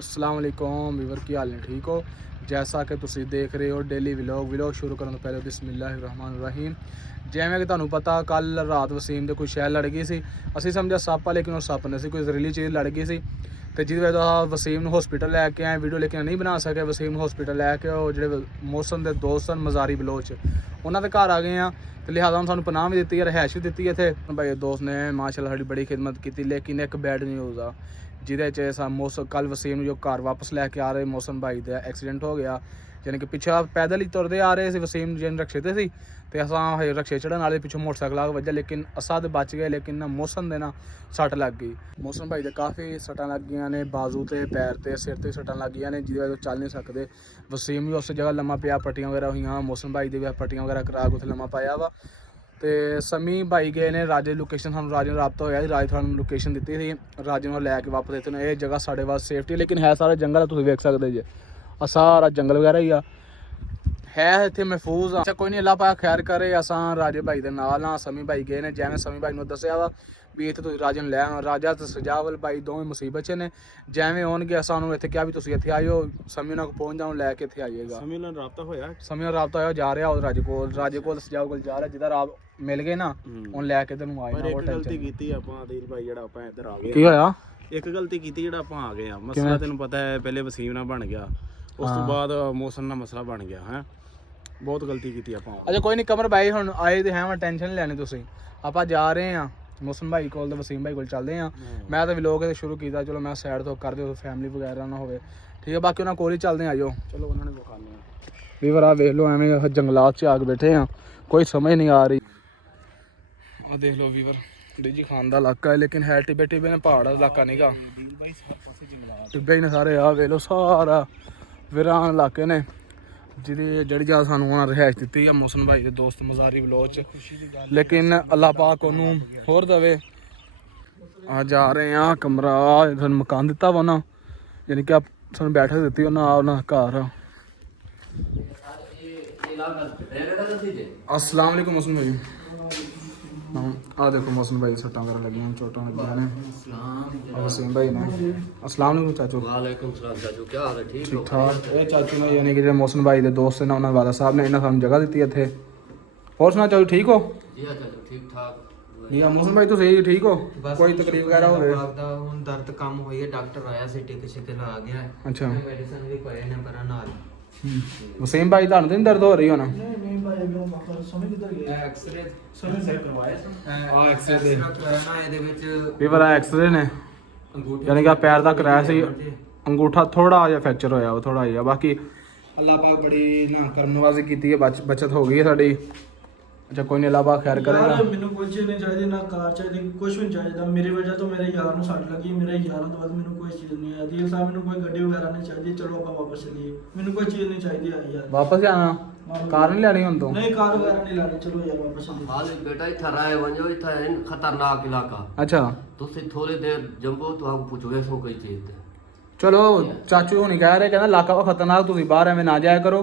अस्सलाम वालेकुम ਵੀਵਰ ਕੀ ਹਾਲ ਨੇ ਠੀਕ ਹੋ। जैसा कि तुसी देख रहे हो डेली व्लॉग शुरू करने तो पहले बिस्मिल्लाहिर्रहमानिर्रहीम। जिवें कि तुहानू पता कल रात वसीम दे कोई शैल लड़ गई सी, असीं समझिया सप्प आ लेकिन वो सप्प नहीं सी, कोई जहरीली चीज़ लड़ गई सी ते जिहदी वजह तो वसीम नू हॉस्पिटल लैके आए। वीडियो लेकिन नहीं बना सके। वसीम नू हॉस्पिटल लैके वो जिहड़े मौसम के दोस्त सन मज़ारी बलोच उन्होंने घर आ गए हैं तो लिहाजा हम सानू पनाह भी दी है, रिहाइश भी दी है इत्थे। भाई दोस्त ने माशाअल्लाह साडी बड़ी खिदमत की, लेकिन एक बैड न्यूज़ आ जिहदे च मौसम कल वसीम जो घर वापस लैके आ रहे मौसम भाई का एक्सीडेंट हो गया। यानी कि पिछा पैदल ही तुरते आ रहे थे वसीम जिन रक्शे ते सी ते असां रक्शे चढ़न वाले पिछों मोटरसाइकिल आ वजह, लेकिन असां तो बच गए लेकिन ना मौसम दे ना सट लग गई। मौसम भाई दे काफ़ी सट्टां लग गई ने, बाजू ते पैर ते सिर ते सट्टां लग गई ने जिहदी वजह चल नहीं सकते। वसीम भी उस जगह लम्मा पिया, पट्टियां वगैरह हुई, मौसम भाई दे भी पट्टियां वगैरह करा के उत्थे लम्मा पाया वा। तो समी भाई गए ने राजे लोकेशन, सानू राजे रबता होया, राजे थानू लोकेशन दी थी, राजे ने लैके वापस देते हैं। ये जगह साढ़े वास्ते सेफ्टी लेकिन है सारा जंगल, तुम वेख सकते जे सारा जंगल वगैरह ही है इतने महफूज। अच्छा कोई नहीं, अल्लाह पाक खैर करे। असां राजे भाई दे नाल हाँ, समी भाई गए ने जिवें समी भाई ने दस्सिया वा भी इत्थे तुसीं राजे नूं लै आओ। राजा ते सजावल भाई दोवें मुसीबत च ने, जिवें होणगे सानू इत्थे क्या भी तुसीं इत्थे आइओ, समी उन्हां कोल पहुंच जाओ लैके इत्थे आइएगा। समी नाल राबता होया, समी नाल राबता होया, जा रहा राजे कोल सजावल कोल जा रहा, जिहदा राब मिल गए ना हुण लैके तैनूं आए ना। वो गलती कीती आपां आदिल भाई जेहड़ा आपां इधर आ गए। की होया? एक गलती कीती जेहड़ा आपां आ गए आ। मसला तैनूं पता है पहले वसीम नाल बन गया, उस तो बाद मौसम नाल मसला बन गया है। बहुत गलती की आपां। अच्छा कोई नहीं कमर भाई हुण आए तो है, मैं टेंशन नहीं लैनी तुसीं। आपां जा रहे हैं मौसम भाई कोल, वसीम भाई कोल चलते हैं। मैं तो व्लॉग शुरू किया, चलो मैं साइड तो कर दो फैमिली वगैरह ना हो, ठीक है। बाकी उन्होंने कोल ही चलते हैं, आजो चलो उन्होंने दिखाने वीवर आ देख लो एवं जंगलात च आके बैठे हैं, कोई समझ नहीं आ रही। आ देख लो वीवर डिजी खान का इलाका है, लेकिन है टिब्बे टिब्बे ने पहाड़ का इलाका नहीं गा, टिब्बे ही ने सारे। आ वेख लो सारा वीरान इलाके ने जिहदी जड़ी जा सानू रिहाइश दी है मौसम भाई के दोस्त मज़ारी बलोच, लेकिन अल्लाह पाक उन्होंने होर दवे। आ जा रहे हैं कमरा सानू मकान दिता वा ना, यानी कि सानू बैठक दी उन्होंने घर। अस्सलाम वालेकुम मौसम भाई। आ देखो मौसम भाई सट्टां कर लगी, चोटां लगी ने वसीम भाई ने। अस्सलाम वालेकुम चाचू। वालेकुम सलाम चाचू, क्या हाल है? ठीक ठाक। ये चाचू ने यानी कि जो मौसम भाई के दोस्त ने उन्होंने वाला साहब ने इन्हें सानू जगह दी इत्थे। होर सुना चाचू ठीक हो? जी हां चाचू ठीक ठाक। जी मौसम भाई तुसीं ठीक हो? कोई तकलीफ वगैरह होवे? हुण दर्द कम होई है, डॉक्टर आया सी, टिक शिक ला गया। अच्छा मेडिसिन भी पए ने पर नाल। वसीम भाई तुहानू नहीं दर्द हो रही होना? नहीं भाई अभी वापस समय किधर गया? एक्सरे समय चेक करवाया आ एक्सरे ना ਇਹਦੇ ਵਿੱਚ ਫੀਵਰ ਆ एक्सरे ने, यानी कि पैर ਦਾ ਕਰਾਇਆ ਸੀ, अंगूठा थोड़ा ਜਿਹਾ फ्रैक्चर होया वो थोड़ा ਜਿਹਾ। बाकी अल्लाह पाक बड़ी ना करनवाजी की है, बचत हो गई है साड़ी। अच्छा कोई नहीं, अल्लाह पाक खैर करेगा। मैनू कुछ नहीं चाहिए, ना कार चाहिए, कुछ भी चाहिए। मेरी वजह तो मेरे यार ਨੂੰ ਸੱਟ ਲੱਗੀ, ਮੇਰੇ ਯਾਰਾਂ ਤੋਂ ਬਾਅਦ ਮੈਨੂੰ ਕੋਈ ਚੀਜ਼ ਨਹੀਂ ਆਦੀ। ਸਾਹਿਬ ਮੈਨੂੰ ਕੋਈ ਗੱਡੀ ਵਗੈਰਾ ਨਹੀਂ ਚਾਹੀਦੀ, ਚਲੋ ਆਪਾਂ ਵਾਪਸ ਚਲੀਏ। ਮੈਨੂੰ ਕੋਈ ਚੀਜ਼ ਨਹੀਂ ਚਾਹੀਦੀ ਆ ਯਾਰ। ਵਾਪਸ ਜਾਣਾ? ਕਾਰ ਨਹੀਂ ਲੈਣੀ ਹੁਣ ਤੋਂ? ਨਹੀਂ ਕਾਰ ਵਗੈਰਾ ਨਹੀਂ ਲੈਣੀ, ਚਲੋ ਯਾਰ ਵਾਪਸ ਚਲੀਏ। ਹਾਲੇ ਬੇਟਾ ਇੱਥੇ ਰਾਏ ਵੰਜੋ, ਇੱਥੇ ਖਤਰਨਾਕ ਇਲਾਕਾ। अच्छा ਤੁਸੀਂ ਥੋੜੀ ਦੇਰ ਜੰਬੋ तो आपको पूछोगे सो कोई चीज। चलो चाचू हुणी कह रहे कहना इलाका वा खतरनाक, तुसीं बाहर एवें ना जाया करो,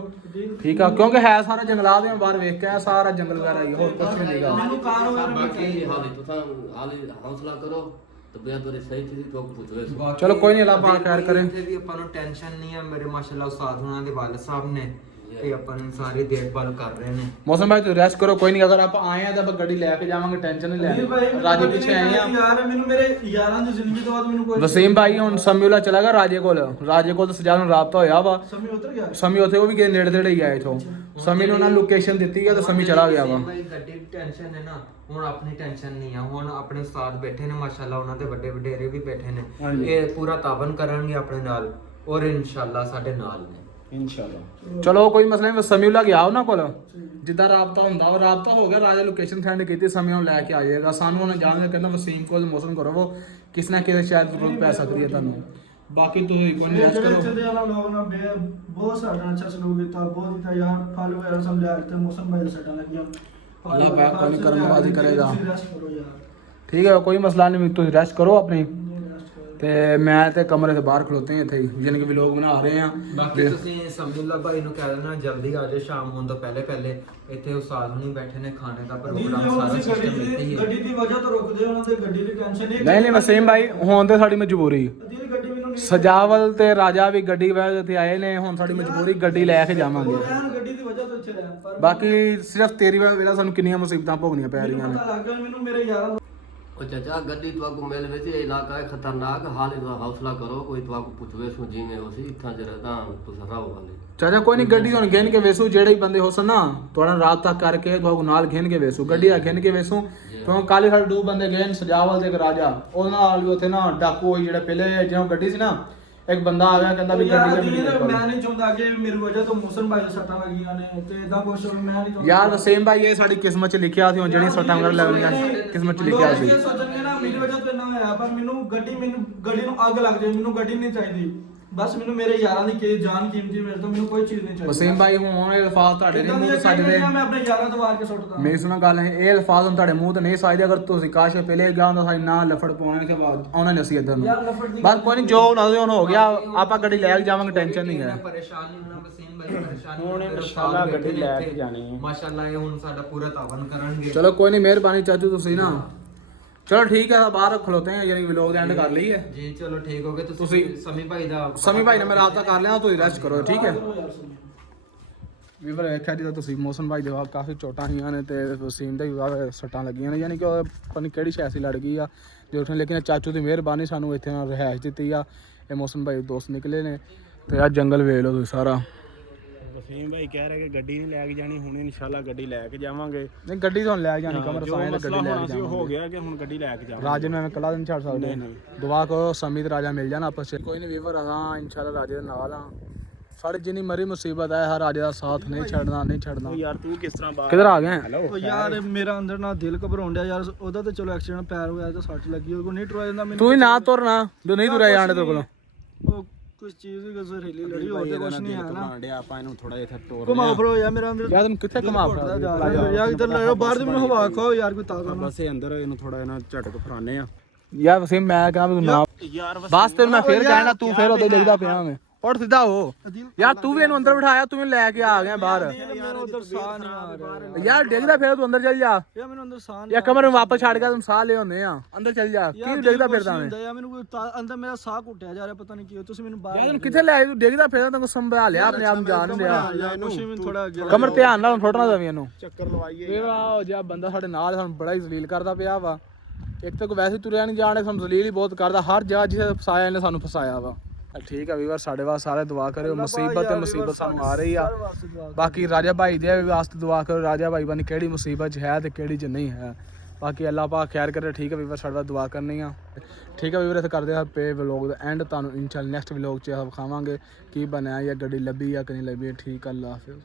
ठीक है? क्योंकि है सारा जंगलात में बाहर वेख के सारा जंगल वगैरह ही, और कुछ भी नहीं गा। बाकी हाले तुसां हाले हौसला करो, तबीयत थोड़ी सही थी तो पूछो। चलो कोई नहीं, अल्लाह पाक खैर करे। इत्थे भी अपन टेंशन नहीं है, मेरे माशाल्लाह उस्ताद होना दे वालिद साहब ने ते अपन सारी देखभाल कर रहे हैं। मौसम भाई तू रेस्ट करो, कोई नहीं। अगर आप आए हैं तो आप गाड़ी लेके जावांगे, टेंशन नहीं लेनी। राजे पीछे आए हैं यार, मेनू मेरे यारां दी जिंदगी तो बाद मेनू कोई वसीम भाई हुन समीउल्ला चला गया राजे कोल तो सजा नूं राबता होया वा। समी उतर गया? समी उथे वो भी के नेड़े नेड़े ही आए इथों। समी ने उन्हां लोकेशन दित्ती है तो समी चला गया वा। भाई गड्डी दी टेंशन है ना, हुण अपनी टेंशन नहीं है। हुण अपने उस्ताद बैठे ने माशाल्लाह, उन्हां दे वड्डे वडेरे भी बैठे ने, ये पूरा तावन करनगे अपने नाल और इंशाल्लाह साडे नाल ने इंशाल्लाह। चलो कोई मसला नहीं, समीउल्ला गया उन्हां कोल जिद्दां राबता हुंदा वो राबता हो गया। राजा लोकेशन सेंड कीती, समी नूं लैके आ जाएगा। सानू उन्हें जाने कहना वसीम कोल मौसम करो, वो किसी ना किसी शायद जरूरत पै सकदी है तुहानू। बाकी तुसीं कोई नहीं रेस्ट करो। चलदे वाला लोग ना बहुत सारा अच्छा सलूक कीता, बहुत कीता यार, फल वगैरह समझा के मौसम भाई सटा लगिया। अल्लाह पाक कोई करमबाजी करेगा, ठीक है? कोई मसला नहीं, तुसीं रेस्ट करो अपनी। ਤੇ ਮੈਂ ਤੇ ਕਮਰੇ ਦੇ ਬਾਹਰ ਖਲੋਤੇ ਹਾਂ ਇੱਥੇ, ਯਾਨੀ ਕਿ ਵਲੌਗ ਬਣਾ ਰਹੇ ਆ। ਬਾਕੀ ਤੁਸੀਂ ਸਮੀਉल्ला ਭਾਈ ਨੂੰ ਕਹਿ ਦੇਣਾ ਜਲਦੀ ਆ ਜਾਏ, ਸ਼ਾਮ ਹੋਣ ਤੋਂ ਪਹਿਲੇ ਇੱਥੇ ਉਸਤਾਦ ਹੁਣੀ ਬੈਠੇ ਨੇ, ਖਾਣੇ ਦਾ ਪ੍ਰੋਗਰਾਮ ਸਾਰਾ ਸਿਸਟਮ ਇੱਥੇ ਹੀ ਹੈ। ਗੱਡੀ ਦੀ ਵਜ੍ਹਾ ਤੋਂ ਰੁਕਦੇ, ਉਹਨਾਂ ਦੇ ਗੱਡੀ ਦੀ ਟੈਨਸ਼ਨ ਨਹੀਂ। ਨਹੀਂ ਵਸੀਮ ਭਾਈ ਹੁਣ ਤੇ ਸਾਡੀ ਮਜਬੂਰੀ, ਗੱਡੀ ਮੈਨੂੰ ਸਜਾਵਲ ਤੇ ਰਾਜਾ ਵੀ ਗੱਡੀ ਵਾਲੇ ਇੱਥੇ ਆਏ ਨੇ, ਹੁਣ ਸਾਡੀ ਮਜਬੂਰੀ ਗੱਡੀ ਲੈ ਕੇ ਜਾਵਾਂਗੇ। ਗੱਡੀ ਦੀ ਵਜ੍ਹਾ ਤੋਂ ਇੱਥੇ ਰਹਿ ਪਰ ਬਾਕੀ ਸਿਰਫ ਤੇਰੀ ਵਜ੍ਹਾ ਸਾਨੂੰ ਕਿੰਨੀਆਂ ਮੁਸੀਬਤਾਂ ਭੋਗਣੀਆਂ ਪੈ ਰਹੀਆਂ ਨੇ। ਪਤਾ ਲੱਗ ਗਿਆ ਮੈਨੂੰ ਮੇਰੇ ਯਾਰਾਂ ओ चाचा गड्डी तो मेल में से इलाका है खतरनाक हाल हौसला करो कोई तो पुछवे सो जी में होसी इतना जरा तो सरा हो वाले ਚਾਚਾ ਕੋਈ ਨਹੀਂ, ਗੱਡੀ ਹੁਣ ਗਿਣ ਕੇ ਵੇਸੂ, ਜਿਹੜੇ ਹੀ ਬੰਦੇ ਹੋਸਨ ਨਾ ਤੁਹਾਡਾ ਰਾਬਤਾ ਕਰਕੇ ਤੁਹਾਨੂੰ ਨਾਲ ਗਿਣ ਕੇ ਵੇਸੂ, ਗੱਡੀ ਆ ਗਿਣ ਕੇ ਵੇਸੂ। ਕਿਉਂ ਕਾਲੇ ਸਾਡੇ ਦੋ ਬੰਦੇ ਗਏ ਨੇ, ਸਜਾਵਲ ਤੇ ਇੱਕ ਰਾਜਾ, ਉਹਦੇ ਨਾਲ ਵੀ ਉੱਥੇ ਨਾ ਡਾਕੂ ਹੋਈ ਜਿਹੜਾ ਪਹਿਲੇ ਜਿਉਂ ਗੱਡੀ ਸੀ ਨਾ, ਇੱਕ ਬੰਦਾ ਆ ਗਿਆ ਕਹਿੰਦਾ ਵੀ ਗੱਡੀ ਮੈਂ ਨਹੀਂ ਚਾਹੁੰਦਾ ਕਿ ਮੇਰੀ ਵਜ੍ਹਾ ਤੋਂ ਮੌਸਮ ਭਾਈ ਸੱਟਾਂ ਲੱਗੀਆਂ ਨੇ ਤੇ ਇਦਾਂ ਕੁਝ ਮੈਂ ਨਹੀਂ ਚਾਹੁੰਦਾ ਯਾਰ ਵਸੀਮ ਭਾਈ ਇਹ ਸਾਡੀ ਕਿਸਮਤ 'ਚ ਲਿਖਿਆ ਸੀ, ਹੁਣ ਜਿਹੜੀ ਸੱਟਾਂ ਵਗੈਰਾ ਲੱਗੀਆਂ ਕਿਸਮਤ 'ਚ ਲਿਖਿਆ ਸੀ। ਲੋਕ ਸੋਚਣਗੇ ਨਾ ਮੇਰੀ ਵਜ੍ਹਾ ਤੋਂ ਇੰਨਾ ਹੋਇਆ, ਪਰ ਮੈਨੂੰ ਗੱਡੀ ਨੂੰ ਅੱਗ ਲੱਗ ਜਾਏ, ਮੈਨੂੰ ਗੱਡੀ ਨਹੀਂ ਚਾਹੀਦੀ, ਬਸ ਮੈਨੂੰ ਮੇਰੇ ਯਾਰਾਂ ਦੀ ਕੀ ਜਾਨ ਕੀਮਤੀ ਮੇਰੇ ਤੋਂ, ਮੈਨੂੰ ਕੋਈ ਚੀਜ਼ ਨਹੀਂ ਚਾਹੀਦੀ। ਵਸੀਮ ਭਾਈ ਹੁਣ ਇਹ ਅਲਫਾਜ਼ ਤੁਹਾਡੇ ਨਹੀਂ ਮੂੰਹ ਤੇ ਸੱਜਦੇ, ਮੈਂ ਆਪਣੇ ਯਾਰਾਂ ਤੋਂ ਵਾਰ ਕੇ ਸੁੱਟਦਾ। ਮੇਰੀ ਸੁਣੋ ਗੱਲ ਹੈ, ਇਹ ਅਲਫਾਜ਼ ਹੁਣ ਤੁਹਾਡੇ ਮੂੰਹ ਤੇ ਨਹੀਂ ਸੱਜਦੇ, ਅਗਰ ਤੁਸੀਂ ਕਾਸ਼ ਪਹਿਲੇ ਗਿਆ ਹੁੰਦਾ ਸਾਡੀ ਨਾ ਲਫੜ ਪਾਉਣੇ ਤੇ ਆਉਣਾ ਨਹੀਂ ਅਸੀਂ ਇੱਧਰ ਨੂੰ। ਬਸ ਕੋਈ ਨਹੀਂ, ਜੋ ਉਹਨਾਂ ਦੇ ਹੁਣ ਹੋ ਗਿਆ, ਆਪਾਂ ਗੱਡੀ ਲੈ ਕੇ ਜਾਵਾਂਗੇ, ਟੈਨਸ਼ਨ ਨਹੀਂ ਹੈ। ਪਰੇਸ਼ਾਨੀ ਹੋਣਾ ਵਸੀਮ ਭਾਈ, ਪਰੇਸ਼ਾਨੀ ਹੁਣ ਇਨਸ਼ਾਅੱਲਾ ਗੱਡੀ ਲੈ ਕੇ ਜਾਣੀ ਹੈ। ਮਾਸ਼ਾਅੱਲਾ ਇਹ ਹੁਣ ਸਾਡਾ ਪੂਰਾ ਤਾਵਨ ਕਰਨਗੇ। ਚਲੋ ਕੋਈ ਨਹੀਂ, ਮਿਹਰਬਾਨੀ ਚਾਚੂ ਤੁਸੀਂ ਨਾ। ਚਲੋ ਠੀਕ ਹੈ, ਬਾਹਰ ਖਲੋਤੇ ਆ, ਯਾਨੀ ਵਲੌਗ ਦਾ ਐਂਡ ਕਰ ਲਈ ਹੈ ਜੀ ਚਲੋ ਠੀਕ ਹੋ ਗਏ। ਤੁਸੀਂ ਸਮੀ ਭਾਈ ਦਾ ਸਮੀ ਭਾਈ ਨਾਲ ਮੈਂ ਰਾਬਤਾ ਕਰ ਲਿਆ, ਤੁਸੀਂ ਰੈਸਟ ਕਰੋ ਠੀਕ ਹੈ। ਵੀਵਰ ਵੇਖਿਆ ਜੀ ਤੁਸੀਂ ਮੌਸਮ ਭਾਈ ਦੇ ਵਾਲ ਕਾਫੀ ਚੋਟਾਂ ਆਈਆਂ ਨੇ ਤੇ ਵਸੀਮ ਦੇ ਵੀ ਸੱਟਾਂ ਲੱਗੀਆਂ ਨੇ, ਯਾਨੀ ਕਿ ਉਹ ਪਤਾ ਨਹੀਂ ਕਿਹੜੀ ਸ਼ੈਸੀ ਲੜ ਗਈ ਆ ਜੇ ਉੱਠਣ, ਲੇਕਿਨ ਚਾਚੂ ਦੀ ਮਿਹਰਬਾਨੀ ਸਾਨੂੰ ਇੱਥੇ ਨਾਲ ਰਿਹਾਇਸ਼ ਦਿੱਤੀ ਆ। ਇਹ ਮੌਸਮ ਭਾਈ ਦੋਸਤ ਨਿਕਲੇ ਨੇ ਤੇ ਆ ਜੰਗਲ ਵੇਖ ਲਓ ਤੁਸੀਂ ਸਾਰਾ। ਵਸੀਮ ਭਾਈ ਕਹਿ ਰਿਹਾ ਕਿ ਗੱਡੀ ਨਹੀਂ ਲੈ ਕੇ ਜਾਣੀ, ਹੁਣ ਇਨਸ਼ਾਅੱਲਾ ਗੱਡੀ ਲੈ ਕੇ ਜਾਵਾਂਗੇ। ਨਹੀਂ ਗੱਡੀ ਤੋਂ ਲੈ ਜਾਣੀ, ਕਮਰ ਸਾਇਨ ਤੇ ਗੱਡੀ ਲੈ ਕੇ ਅਸੀਂ ਹੋ ਜਾਵਾਂਗੇ। ਗਿਆ ਕਿ ਹੁਣ ਗੱਡੀ ਲੈ ਕੇ ਜਾਵਾਂਗੇ। ਰਾਜੇ ਨੂੰ ਐਵੇਂ ਕੱਲਾ ਨਹੀਂ ਛੱਡ ਸਕਦੇ, ਦੁਆ ਕਰੋ ਸਮੀ ਤੇ ਰਾਜਾ ਮਿਲ ਜਾਣ ਆਪਸ ਚ। ਕੋਈ ਨਹੀਂ ਵੀਵਰ ਹਾਂ ਇਨਸ਼ਾਅੱਲਾ ਰਾਜੇ ਦੇ ਨਾਲ ਆ, ਸਾਡੇ ਜਿੰਨੀ ਮਰੀ ਮੁਸੀਬਤ ਹੈ ਹਰ ਰਾਜੇ ਦਾ ਸਾਥ ਨਹੀਂ ਛੱਡਣਾ, ਨਹੀਂ ਛੱਡਣਾ। ਯਾਰ ਤੂੰ ਕਿਸ ਤਰ੍ਹਾਂ ਬਾਹਰ ਕਿੱਧਰ ਆ ਗਏ? ਉਹ ਯਾਰ ਮੇਰਾ ਅੰਦਰ ਨਾ ਦਿਲ ਘਬਰਾਉਣ ਡਿਆ ਯਾਰ, ਉਹਦਾ ਤੇ ਚਲੋ ਐਕਸੀਡੈਂਟ ਪੈਰ ਹੋਇਆ ਤੇ ਸੱਟ ਲੱਗੀ, ਉਹ ਨਹੀਂ ਟੁਰਿਆ ਜਾਂਦਾ ਮੈਨੂੰ। ਤੂੰ ਹੀ ਨਾ ਤੁਰਨਾ ਜੋ ਨਹੀਂ ਤੁਰਿਆ ਜਾਣ ਤੇਰੇ ਕੋਲੋਂ। ਉਹ ਕੁਝ ਚੀਜ਼ ਹੀ ਜ਼ਹਿਰੀਲੀ ਲੜੀ ਹੋਰ ਤੇ ਕੁਝ ਨਹੀਂ ਹੈ ਨਾ। ਆਪਾਂ ਇਹਨੂੰ ਥੋੜਾ ਜਿਹਾ ਤੋੜ ਘੁਮਾਓ ਫਿਰੋ ਯਾਰ ਮੇਰਾ ਅੰਦਰ ਯਾਰ ਤੈਨੂੰ ਕਿੱਥੇ ਘੁਮਾ ਯਾਰ ਇੱਧਰ ਲੈ ਜਾਓ ਬਾਹਰ ਦੀ, ਮੈਨੂੰ ਹਵਾ ਖਾਓ ਯਾਰ ਕੋਈ ਤਾਕਤ ਨਾ। ਬਸ ਇਹ ਅੰਦਰ ਇਹਨੂੰ ਥੋੜਾ ਇਹਨਾਂ ਝਟਕ ਫਰਾਨੇ ਆ। ਯਾਰ ਵਸੀਮ ਮੈਂ ਕਹਾਂ ਤੂੰ ਨਾ ਯਾਰ ਬਸ ਤੈਨੂੰ ਮੈਂ ਫੇਰ ਕਹਿਣਾ, ਤੂੰ ਫੇਰ ਉਹਦੇ ਦੇਖਦਾ ਪਿਆ ਮੈਂ। ਉੱਠ ਸਿੱਧਾ ਹੋ ਯਾਰ, ਤੂੰ ਵੀ ਇਹਨੂੰ ਅੰਦਰ ਬਿਠਾਇਆ, ਤੂੰ ਵੀ ਲੈ ਕੇ ਆ ਗਿਆ ਬਾਹਰ। ਮੇਰਾ ਉਧਰ ਸਾਹ ਨਹੀਂ ਆ ਰਿਹਾ ਯਾਰ ਡਿੱਗਦਾ ਫੇਰ ਤੂੰ ਅੰਦਰ ਚੱਲ ਜਾ ਯਾਰ, ਮੈਨੂੰ ਅੰਦਰ ਸਾਹ ਯਾਰ ਕਮਰੇ ਨੂੰ ਵਾਪਸ ਛੱਡ ਕੇ ਤੂੰ ਸਾਹ ਲੈ ਆਉਂਦੇ ਆ, ਅੰਦਰ ਚੱਲ ਜਾ। ਕੀ ਡਿੱਗਦਾ ਫਿਰਦਾ ਮੈਂ ਯਾਰ, ਮੈਨੂੰ ਕੋਈ ਅੰਦਰ ਮੇਰਾ ਸਾਹ ਘੁੱਟਿਆ ਜਾ ਰਿਹਾ, ਪਤਾ ਨਹੀਂ ਕੀ ਤੁਸੀਂ ਮੈਨੂੰ ਬਾਹਰ ਯਾਰ ਤੈਨੂੰ ਕਿੱਥੇ ਲੈ ਤੂੰ ਡਿੱਗਦਾ ਫਿਰਦਾ, ਤੈਨੂੰ ਸੰਭਾਲ ਲਿਆ ਆਪਣੇ ਆਪ ਨੂੰ, ਜਾਣ ਨਹੀਂ ਰਿਹਾ। ਯਾਰ ਕੁਛ ਵੀ ਥੋੜਾ ਅੱਗੇ ਕਮਰ ਧਿਆਨ ਨਾਲ ਫੁੱਟਣਾ ਦਵੀਂ ਇਹਨੂੰ। ਚੱਕਰ ਲਵਾਈਏ ਫੇਰ ਆ ਜਿਹਾ ਬੰਦਾ ਸਾਡੇ ਨਾਲ ਸਾਨੂੰ ਬੜਾ ਹੀ ਜ਼ਲੀਲ ਕਰਦਾ ਪਿਆ ਵਾ। ਇੱਕ ਤਾਂ ਕੋਈ ਵੈਸੇ ਤੁਰਿਆ ਨਹੀਂ ਜਾਣੇ, ਸਾਨੂੰ ਜ਼ਲੀਲ ਹੀ ਬਹੁਤ ਕਰਦਾ, ਹਰ ਜਗ੍ਹਾ ਜਿੱਥੇ ਫਸਾਇਆ ਇਹਨੇ ਸਾਨੂੰ ਫਸਾਇਆ ਵਾ। ਠੀਕ ਆ ਵੀਰ, ਸਾਡੇ ਵਾਸਤੇ ਸਾਰੇ ਦੁਆ ਕਰਿਓ, ਮੁਸੀਬਤ ਤੇ ਮੁਸੀਬਤ ਸਾਨੂੰ ਆ ਰਹੀ ਆ। ਬਾਕੀ ਰਾਜਾ ਭਾਈ ਦੇ ਵਾਸਤੇ ਦੁਆ ਕਰੋ, ਰਾਜਾ ਭਾਈ ਬਣ ਕਿਹੜੀ ਮੁਸੀਬਤ 'ਚ ਹੈ ਤੇ ਕਿਹੜੀ 'ਚ ਨਹੀਂ ਹੈ। ਬਾਕੀ ਅੱਲਾਹ ਪਾਕ ਖੈਰ ਕਰੇ। ਠੀਕ ਆ ਵੀਰ, ਸਾਡੇ ਵਾਸਤੇ ਦੁਆ ਕਰਨੀ ਆ। ਠੀਕ ਆ ਵੀਰ, ਇੱਥੇ ਕਰਦੇ ਆ ਪੇ ਵਲੋਗ ਦਾ ਐਂਡ। ਤੁਹਾਨੂੰ ਇਨਸ਼ਾਅੱਲਾ ਨੈਕਸਟ ਵਲੋਗ 'ਚ ਵਿਖਾਵਾਂਗੇ ਕੀ ਬਣਿਆ, ਜਾਂ ਗੱਡੀ ਲੱਭੀ ਜਾਂ ਕਿ ਨਹੀਂ ਲੱਭੀ। ਠੀਕ ਆ, ਅੱਲਾਹ ਹਾਫਿਜ਼।